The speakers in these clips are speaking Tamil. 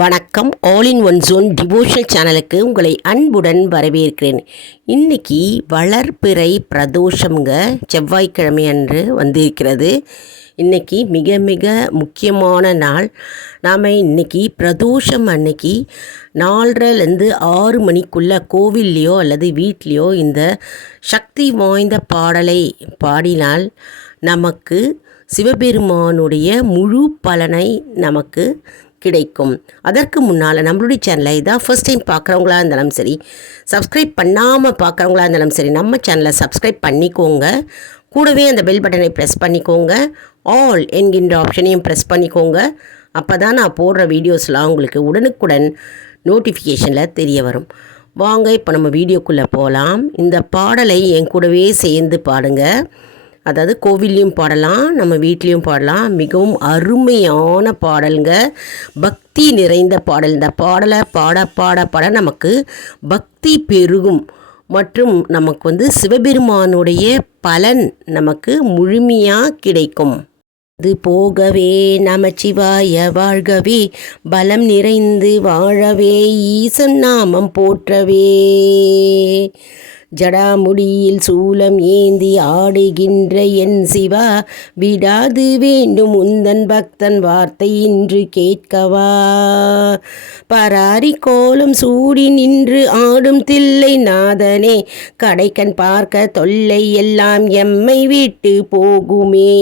வணக்கம். All in one zone devotional சேனலுக்கு உங்களை அன்புடன் வரவேற்கிறேன். இன்றைக்கி வளர்பிறை பிரதோஷங்க செவ்வாய்க்கிழமை அன்று வந்திருக்கிறது. இன்றைக்கி மிக மிக முக்கியமான நாள். நாம் இன்றைக்கி பிரதோஷம் அன்னைக்கு 4:30லேருந்து 6 மணிக்குள்ளே கோவில்லையோ அல்லது வீட்லேயோ இந்த சக்தி வாய்ந்த பாடலை பாடினால் நமக்கு சிவபெருமானுடைய முழு பலனை நமக்கு கிடைக்கும். அதற்கு முன்னால் நம்மளுடைய சேனலை இதான் ஃபர்ஸ்ட் டைம் பார்க்குறவங்களா இருந்தாலும் சரி, சப்ஸ்கிரைப் பண்ணாமல் பார்க்குறவங்களா இருந்தாலும் சரி, நம்ம சேனலை சப்ஸ்கிரைப் பண்ணிக்கோங்க. கூடவே அந்த பெல் பட்டனை ப்ரெஸ் பண்ணிக்கோங்க. ஆல் என்கின்ற ஆப்ஷனையும் ப்ரெஸ் பண்ணிக்கோங்க. அப்போ தான் நான் போடுற வீடியோஸ்லாம் உங்களுக்கு உடனுக்குடன் நோட்டிஃபிகேஷனில் தெரிய வரும். வாங்க இப்போ நம்ம வீடியோக்குள்ளே போகலாம். இந்த பாடலை என் கூடவே சேர்ந்து பாடுங்க. அதாவது கோவில்லையும் பாடலாம், நம்ம வீட்லேயும் பாடலாம். மிகவும் அருமையான பாடலுங்க, பக்தி நிறைந்த பாடல். இந்த பாடலை பாட பாட பாட நமக்கு பக்தி பெருகும் மற்றும் நமக்கு சிவபெருமானுடைய பலன் நமக்கு முழுமையாக கிடைக்கும். அது போகவே நமச்சிவாய வாழ்கவே, பலம் நிறைந்து வாழவே, ஈசன் நாமம் போற்றவே, ஜடாமுடியில் சூலம் ஏந்தி ஆடுகின்ற என் சிவா, விடாது வேண்டும் உந்தன் பக்தன் வார்த்தை இன்று கேட்கவா, பராரி கோலம் சூடி நின்று ஆடும் தில்லை நாதனே, கடைக்கண் பார்க்க தொல்லை எல்லாம் எம்மை விட்டு போகுமே,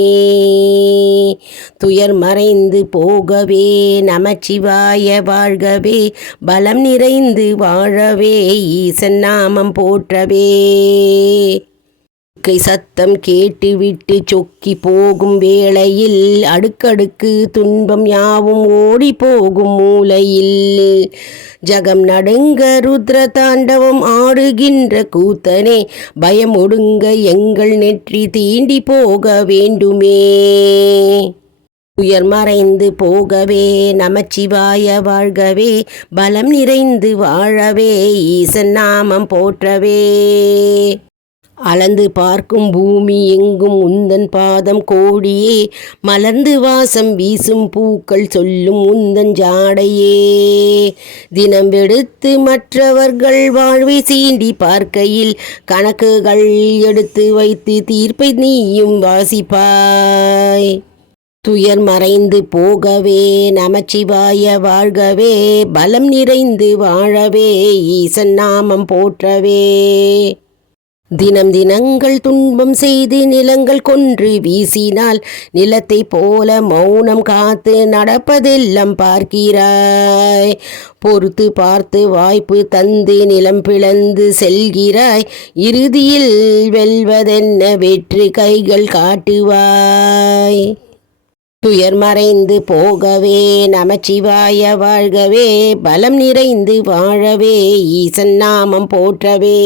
துயர் மறைந்து போகவே நமச்சிவாய வாழ்கவே, பலம் நிறைந்து வாழவே, ஈசன் நாமம் போற்றவே, சத்தம் கேட்டுவிட்டு சொக்கி போகும் வேளையில், அடுக்கடுக்கு துன்பம் யாவும் ஓடி போகும் மூலையில், ஜகம் நடுங்க ருத்ர தாண்டவம் ஆடுகின்ற கூத்தனே, பயம் ஒடுங்க எங்கள் நெற்றி தீண்டி போக வேண்டுமே, துயர் மறைந்து போகவே நமச்சிவாய வாழ்கவே, பலம் நிறைந்து வாழவே, ஈசன் நாமம் போற்றவே, அளந்து பார்க்கும் பூமி எங்கும் உந்தன் பாதம் கோடியே, மலர்ந்து வாசம் வீசும் பூக்கள் சொல்லும் உந்தன் ஜாடையே, தினம் எடுத்து மற்றவர்கள் வாழ்வை சீண்டி பார்க்கையில், கணக்குகள் எடுத்து வைத்து தீர்ப்பை நீயும் வாசிப்பாய், துயர் மறைந்து போகவே நமச்சிவாய வாழ்கவே, பலம் நிறைந்து வாழவே, ஈசன் நாமம் போற்றவே, தினம் தினங்கள் துன்பம் செய்து நிலங்கள் கொன்று வீசினால், நிலத்தை போல மௌனம் காத்து நடப்பதெல்லாம் பார்க்கிறாய், பொறுத்து பார்த்து வாய்ப்பு தந்து நிலம் பிளந்து செல்கிறாய், இறுதியில் வெல்வதென்ன வெற்றி கைகள் காட்டுவாய், துயர் மறைந்து போகவே நமச்சிவாய வாழ்கவே, பலம் நிறைந்து வாழவே, ஈசன் நாமம் போற்றவே,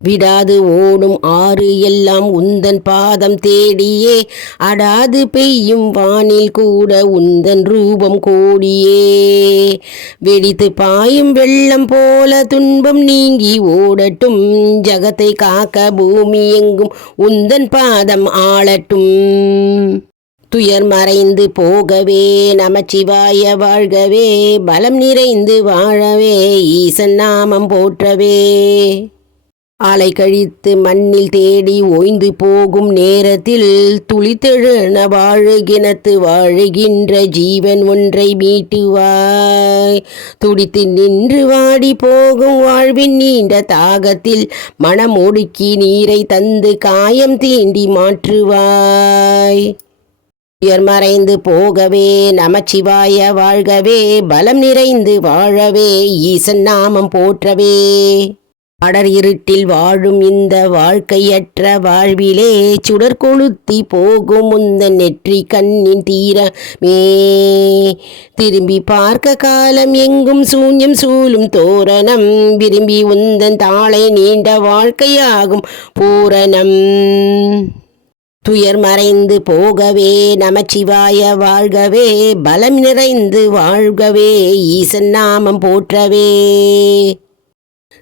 விடாது ஓடும் ஆறு எல்லாம் உந்தன் பாதம் தேடியே, அடாது பெய்யும் வானில் கூட உந்தன் ரூபம் கோடியே, வெடித்து பாயும் வெள்ளம் போல துன்பம் நீங்கி ஓடட்டும், ஜகத்தை காக்க பூமி எங்கும் உந்தன் பாதம் ஆளட்டும், துயர் மறைந்து போகவே நமச்சிவாய வாழ்கவே, பலம் நிறைந்து வாழவே, ஈசன் நாமம் போற்றவே, ஆலை கழித்து மண்ணில் தேடி ஓய்ந்து போகும் நேரத்தில், துளித்தெழுன வாழுகினத்து வாழுகின்ற ஜீவன் ஒன்றை மீட்டுவாய், துடித்து நின்று வாடி போகும் வாழ்வின் நீண்ட தாகத்தில், மனம் ஒடுக்கி நீரை தந்து காயம் தீண்டி மாற்றுவாய், துயர் மறைந்து போகவே நமச்சிவாய வாழ்கவே, பலம் நிறைந்து வாழவே, ஈசன் நாமம் போற்றவே, அடர் இருட்டில் வாழும் இந்த வாழ்க்கையற்ற வாழ்விலே, சுடர் கொளுத்தி போகும் உந்தன் நெற்றி கண்ணின் தீரமே, திரும்பி பார்க்க காலம் எங்கும் சூன்யம் சூழும் தோரணம், விரும்பி உந்தன் தாளை நீண்ட வாழ்க்கையாகும் பூரணம், துயர் மறைந்து போகவே நமச்சிவாய வாழ்கவே, பலம் நிறைந்து வாழ்கவே, ஈசன் நாமம் போற்றவே,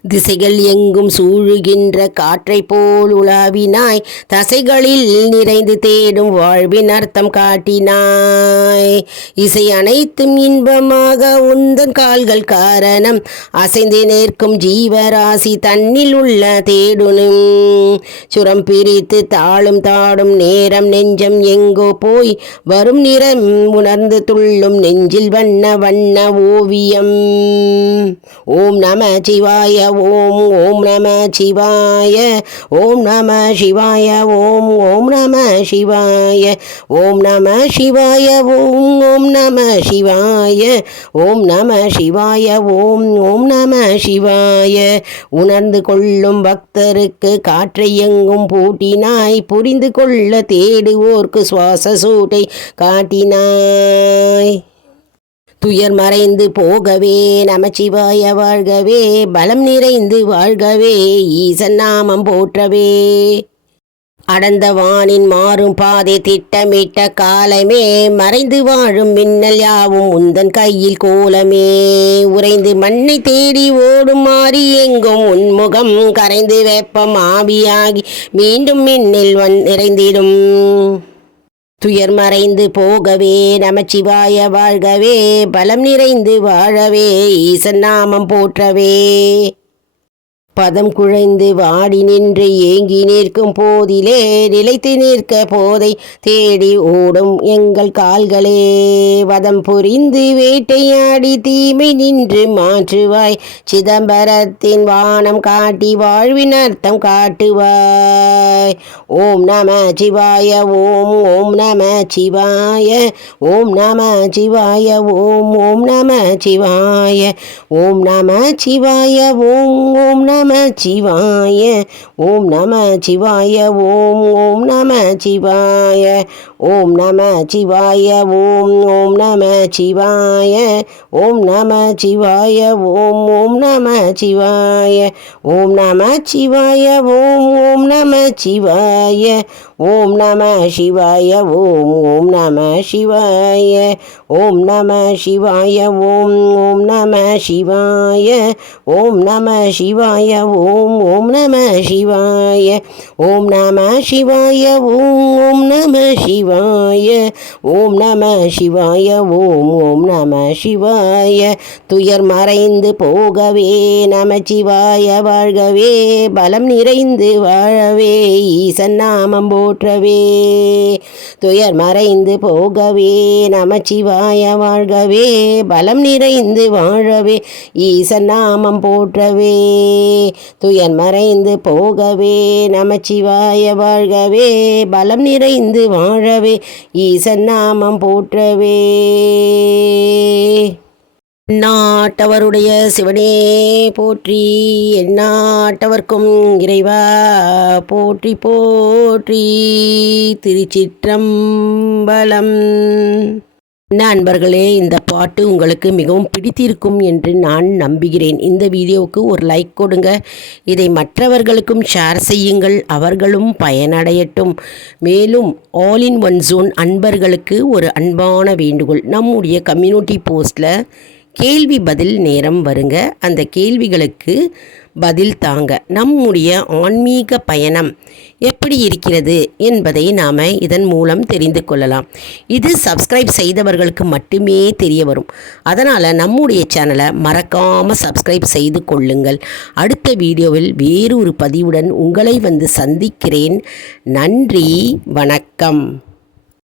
திசைகள் எங்கும் சூழுகின்ற காற்றைப் போல் உலாவினாய், தசைகளில் நிறைந்து தேடும் வாழ்வின் அர்த்தம் காட்டினாய். இசை அனைத்தும் இன்பமாக உந்தன் கால்கள் காரணம், அசைந்து நிற்கும் ஜீவராசி தன்னில் உள்ள தேடுனும். சுரம் பிரித்து தாளும் தாடும் நேரம் நெஞ்சம் எங்கோ போய் வரும் நிறம் உணர்ந்து துள்ளும் நெஞ்சில் வண்ண வண்ண ஓவியம். ஓம் நம சிவாய ஓம் ஓம் நம சிவாய ஓம் நம சிவாய ஓம் ஓம் நம சிவாய ஓம் நம சிவாய ஓம் ஓம் நம சிவாய ஓம் நம சிவாய ஓம் ஓம் நம சிவாய. உணர்ந்து கொள்ளும் பக்தருக்கு காற்றை எங்கும் பூட்டினாய், புரிந்து கொள்ள தேடுவோர்க்கு சுவாச சூட்டை காட்டினாய். துயர் மறைந்து போகவே நமச்சிவாய வாழ்கவே, பலம் நிறைந்து வாழ்கவே ஈசன் நாமம் போற்றவே. அடர்ந்த வானின் மாறும் பாதை திட்டமிட்ட காலமே, மறைந்து வாழும் மின்னல் யாவும் உந்தன் கையில் கோலமே. உறைந்து மண்ணை தேடி ஓடும் மாறி எங்கும் உன்முகம் கரைந்து வெப்பம் ஆவியாகி மீண்டும் மின்னில் நிறைந்திடும். துயர் மறைந்து போகவே நமச்சிவாய வாழ்கவே, பலம் நிறைந்து வாழவே ஈசன் நாமம் போற்றவே. பதம் குழைந்து வாடி நின்று ஏங்கி நிற்கும் போதிலே, நிலைத்து நிற்க போதை தேடி ஓடும் எங்கள் கால்களே. வதம் புரிந்து வேட்டையாடி தீமை நின்று மாற்றுவாய், சிதம்பரத்தின் வானம் காட்டி வாழ்வின் அர்த்தம் காட்டுவாய். ஓம் நம சிவாய ஓம் ஓம் நம சிவாய ஓம் நம சிவாய ஓம் ஓம் நம சிவாய ஓம் நம சிவாய ஓம் ஓம் நம சிவாய ஓம் நம சிவாய ஓம் ஓம் நம சிவாய ஓம் நம சிவாய ஓம் ஓம் நம சிவாய ஓம் நம சிவாய ஓம் ஓம் நம சிவாய ஓம் நம சிவாய ஓம் ஓம் நம சிவாய ஓம் நம சிவாய ஓம் ஓம் நம சிவாய ஓம் நம சிவாய ஓம் ஓம் நம சிவாய ஓம் நம சிவாய ஓம் ஓம் நம சிவாய ஓம் நம சிவாய ஓம் ஓம் நம சிவாய ஓம் நம சிவாய ஓம் ஓம் நம சிவாய. துயர் மறைந்து போகவே நமச்சிவாய வாழ்கவே, பலம் நிறைந்து வாழவே ஈசன் நாமம் போற்றவே. துயர் மறைந்து போகவே நமச்சிவாய வாழ்கவே, பலம் நிறைந்து வாழவே ஈசன் நாமம் போற்றவே. துயர் மறைந்து போகவே நமச்சிவாய வாழ்கவே, பலம் நிறைந்து வாழவே ஈசன் நாமம் போற்றவே. நாட்டவருடைய சிவனே போற்றி, எந்நாட்டவர்க்கும் இறைவா போற்றி போற்றி. திருச்சிற்றம்பலம். நண்பர்களே, இந்த பாட்டு உங்களுக்கு மிகவும் பிடித்திருக்கும் என்று நான் நம்புகிறேன். இந்த வீடியோவுக்கு ஒரு லைக் கொடுங்க, இதை மற்றவர்களுக்கும் ஷேர் செய்யுங்கள், அவர்களும் பயனடையட்டும். மேலும் ஆல் இன் ஒன் ஜோன் அன்பர்களுக்கு ஒரு அன்பான வேண்டுகோள், நம்முடைய கம்யூனிட்டி போஸ்டில் கேள்வி பதில் நேரம் வருங்க, அந்த கேள்விகளுக்கு பதில் தாங்க. நம்முடைய ஆன்மீக பயணம் எப்படி இருக்கிறது என்பதை நாம் இதன் மூலம் தெரிந்து கொள்ளலாம். இது சப்ஸ்கிரைப் செய்தவர்களுக்கு மட்டுமே தெரிய வரும். அதனால் நம்முடைய சேனலை மறக்காமல் சப்ஸ்கிரைப் செய்து கொள்ளுங்கள். அடுத்த வீடியோவில் வேறு ஒரு பதிவுடன் உங்களை வந்து சந்திக்கிறேன். நன்றி, வணக்கம்.